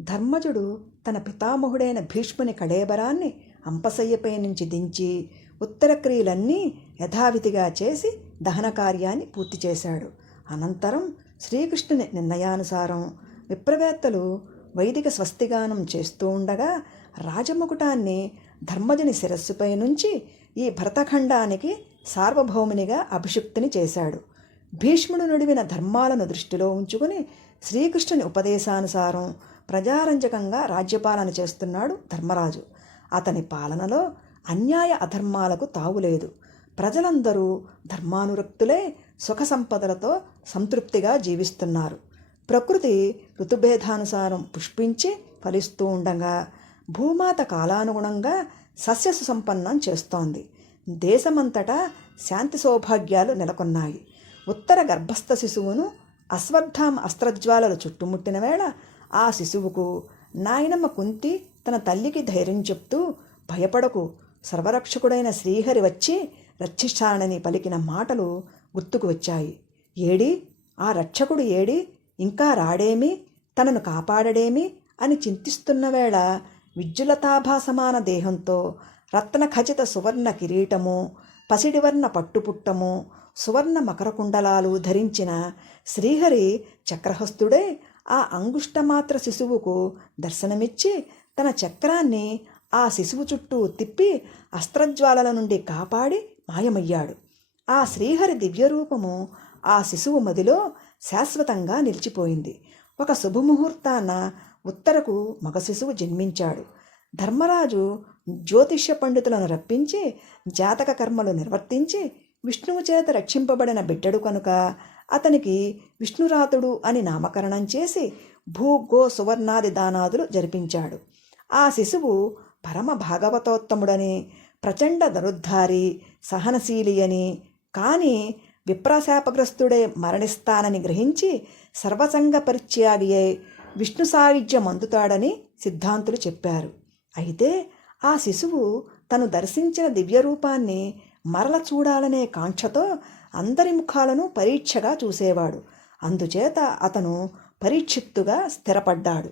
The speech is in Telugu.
ధర్మజుడు తన పితామహుడైన భీష్ముని కళేబరాన్ని అంపశయ్యపై నుంచి దించి ఉత్తర క్రియలన్నీ యథావిధిగా చేసి దహన కార్యాన్ని పూర్తి చేశాడు. అనంతరం శ్రీకృష్ణుని నిర్ణయానుసారం విప్రవేత్తలు వైదిక స్వస్తిగానం చేస్తూ ఉండగా రాజముకుటాన్ని ధర్మజుని శిరస్సుపై నుంచి ఈ భరతఖండానికి సార్వభౌమునిగా అభిషిక్తుని చేశాడు. భీష్ముడు నుడివిన ధర్మాలను దృష్టిలో ఉంచుకుని శ్రీకృష్ణుని ఉపదేశానుసారం ప్రజారంజకంగా రాజ్యపాలన చేస్తున్నాడు ధర్మరాజు. అతని పాలనలో అన్యాయ అధర్మాలకు తావులేదు. ప్రజలందరూ ధర్మానురక్తులై సుఖ సంపదలతో సంతృప్తిగా జీవిస్తున్నారు. ప్రకృతి ఋతుభేదానుసారం పుష్పించి ఫలిస్తూ ఉండగా భూమాత కాలానుగుణంగా సస్య సుసంపన్నం చేస్తోంది. దేశమంతటా శాంతి సౌభాగ్యాలు నెలకొన్నాయి. ఉత్తర గర్భస్థ శిశువును అశ్వత్థామ అస్త్రజ్వాలలు చుట్టుముట్టిన వేళ ఆ శిశువుకు నాయనమ్మ కుంతి తన తల్లికి ధైర్యం చెప్తూ, భయపడకు, సర్వరక్షకుడైన శ్రీహరి వచ్చి రక్షిస్తానని పలికిన మాటలు గుర్తుకు వచ్చాయి. ఏడి ఆ రక్షకుడు ఏడి, ఇంకా రాడేమి, తనను కాపాడడేమి అని చింతిస్తున్న వేళ విద్యులతాభాసమాన దేహంతో రత్న ఖచిత సువర్ణ కిరీటము, పసిడివర్ణ పట్టుపుట్టము, సువర్ణ మకరకుండలాలు ధరించిన శ్రీహరి చక్రహస్తుడే ఆ అంగుష్టమాత్ర శిశువుకు దర్శనమిచ్చి తన చక్రాన్ని ఆ శిశువు చుట్టూ తిప్పి అస్త్రజ్వాలల నుండి కాపాడి మాయమయ్యాడు. ఆ శ్రీహరి దివ్యరూపము ఆ శిశువు మదిలో శాశ్వతంగా నిలిచిపోయింది. ఒక శుభముహూర్తాన ఉత్తరకు మగ శిశువు జన్మించాడు. ధర్మరాజు జ్యోతిష్య పండితులను రప్పించి జాతక కర్మలు నిర్వర్తించి విష్ణువు చేత రక్షింపబడిన బిడ్డడు కనుక అతనికి విష్ణురాతుడు అని నామకరణం చేసి భూగో సువర్ణాది దానాదులు జరిపించాడు. ఆ శిశువు పరమ భాగవతోత్తముడని, ప్రచండ ధనుర్ధారి, సహనశీలి అని, కానీ విప్రశాపగ్రస్తుడే మరణిస్తానని గ్రహించి సర్వసంగ పరిత్యాగి అయి విష్ణు సాయుధ్యం అందుతాడని సిద్ధాంతులు చెప్పారు. అయితే ఆ శిశువు తను దర్శించిన దివ్యరూపాన్ని మరల చూడాలనే కాంక్షతో అందరి ముఖాలను పరీక్షగా చూసేవాడు. అందుచేత అతను పరీక్షిత్తుగా స్థిరపడ్డాడు.